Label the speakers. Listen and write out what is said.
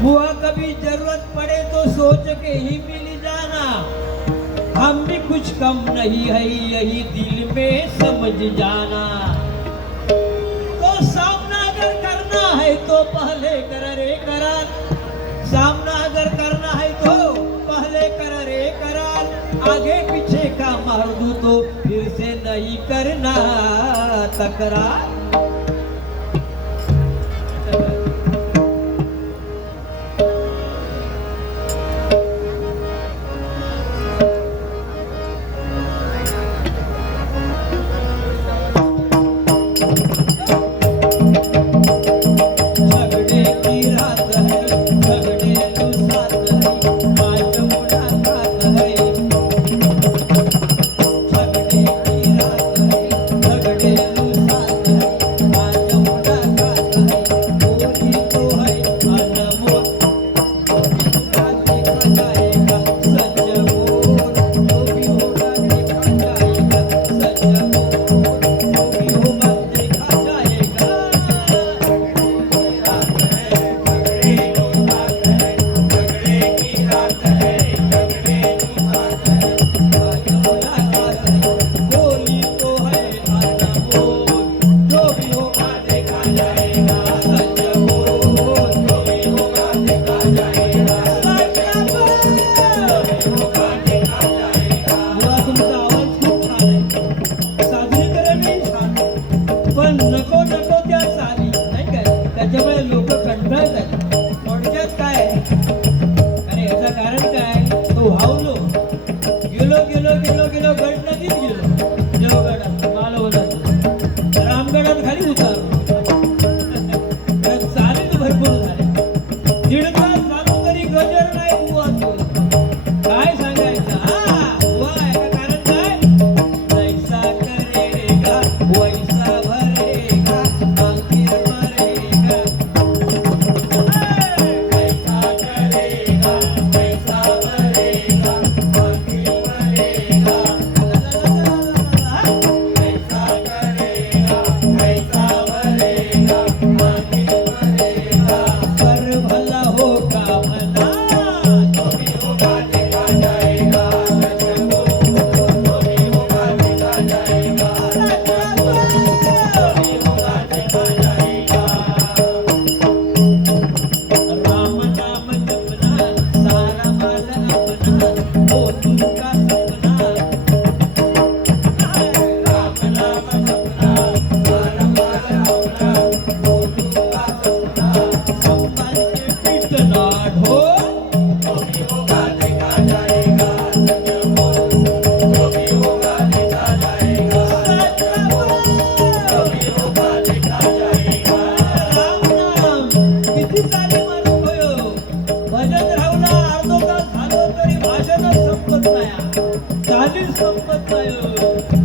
Speaker 1: बुआ कभी ज़रूरत पड़े तो सोच के ही मिल जाना। हम भी कुछ कम नहीं है, यही दिल में समझ जाना। तो सामना अगर करना है तो पहले कर रे करार। सामना अगर करना है तो पहले कर रे करार। आगे पीछे का मार दू तो फिर से नहीं करना तकरार। Boy ด
Speaker 2: सब बतायो